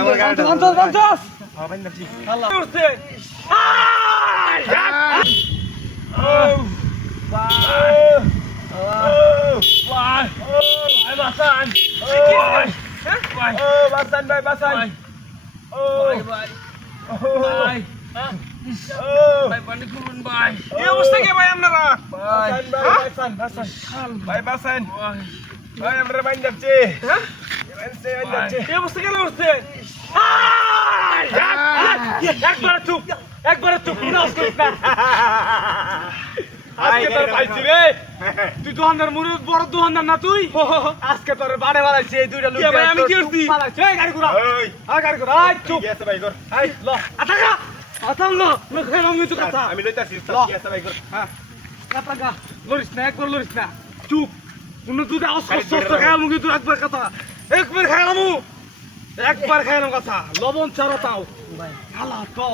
আমার গাড়িটা 50 হ্যাঁ ভাই নামছি আল্লাহ উঠছে বাসান ভাই বাসান এই অবস্থা কি ভাই আপনারা বাসান ভাই বাসান ভাই আমরা বাইন যাচ্ছে এই অবস্থা কেন উঠছে একবারে চুপ নাচ করিস না আজকে তোর পাইছি রে তুই দোকানদার মুরুদ বড় দোকানদার না তুই আজকে তোর বাড়ে বাড়াইছি এই দুইটা লোক ভাই আমি কি করছি এই গাড়ি ঘোড়া গাড়ি ঘোড়া চুপ কি আছে ভাই কর এই ল আটাকা আতাম ল খেলাম আমি তো কথা আমি লইতাছি কি আছে ভাই কর হ্যাঁ আটাকা লরিস না একবার লরিস না চুপ কোনো তুই অস্ত খেয়াল মুখে তুই একবার কথা একবার খেয়ালামু একবার খেয়ালাম কথা লবণ ছাড়া তাও হালা তো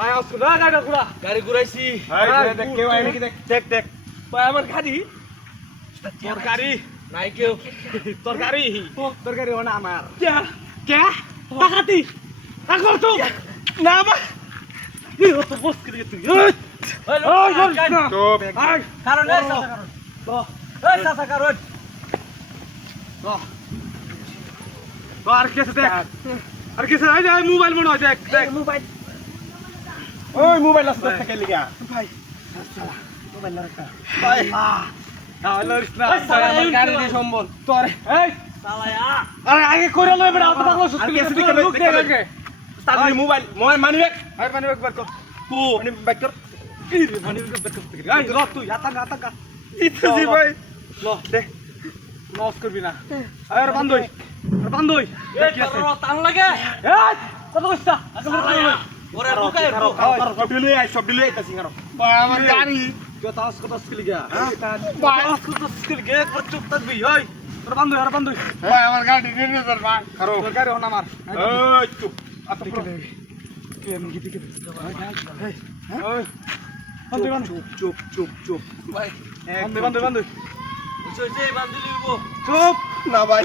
আয় আসু না গাড়ি ঘুরাইছি দেখ কেউ আই নাকি দেখ দেখ দেখ ভাই আমার গাড়ি তোর গাড়ি নাই কেউ তোর গাড়ি ওনা আমার কে টাকাতি একবার তো না আমার এই তো বস করে তুই ওই চুপ কারণ এই তো এই সাসা কারণ তো আর কেসে দেখ আর কেসে আই মোবাইল মনে হয় দেখ মোবাইল ওই মোবাইল আছে দেখ কে লিগা ভাই মোবাইল রাখা ভাই লরিস না আমার গাড়ি দিয়ে সম্বল তোর এই সালায়া আরে আগে কইরা লই বেটা অত পাগল সুস্থ কেসে দিকে লোক দেখে তার মোবাইল মানি ব্যাগ ভাই পানি একবার কর মানি ব্যাগ কর এই রে পানি একবার কর এই ল তুই আতাকা ইতাছি ভাই ল দে নস করবি না আরে বান্ধই এই তোর টান লাগে এই কত কইছা আগে ওরে বুকায় সব দিলে আইতাছি কারো ভাই আমার গাড়ি যত কত স্কিল গিয়া ভাই কত স্কিল গে একবার চুপ থাকবি ওই তোর বান্ধই ভাই আমার গাড়ি নিয়ে যার ভাই কারো তোর গাড়ি হন আমার ওই চুপ আত তুই আমি গিয়ে দিকে ওই চুপ ভাই বান্ধই চুপ না ভাই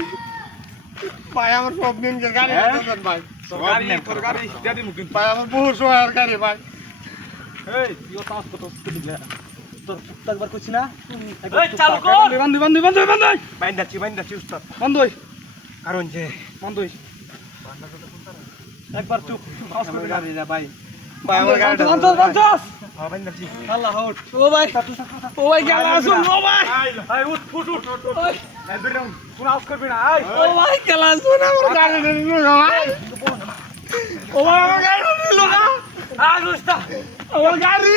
ভাই আমার সব দিন গাড়ি নিয়ে ভাই তোর গাড়ি গাড়ি মুখ ভাই আমার বহু সময় গাড়ি ভাই এই ইও তাস কত স্কিল গিয়া তোর একবার কইছি না এই চালু কর বান্ধই বাইন্দাচ্ছি উস্তাদ বান্ধই কারণ যে বান্ধই একবার চুপ গাড়ি না ভাই ভাই আমার গাড়িটা 50 হ্যাঁ বাইন্দাচ্ছি আল্লাহ উঠ ও ভাই গেল আসুন ও ভাই আই উঠ ফুট এই বেরম কোন আউট করবি না আই ও ভাই গেল আসুন আমার গাড়ি নিল ভাই ও ভাই আমার গাড়ি নিল না আ গুস্তা আমার গাড়ি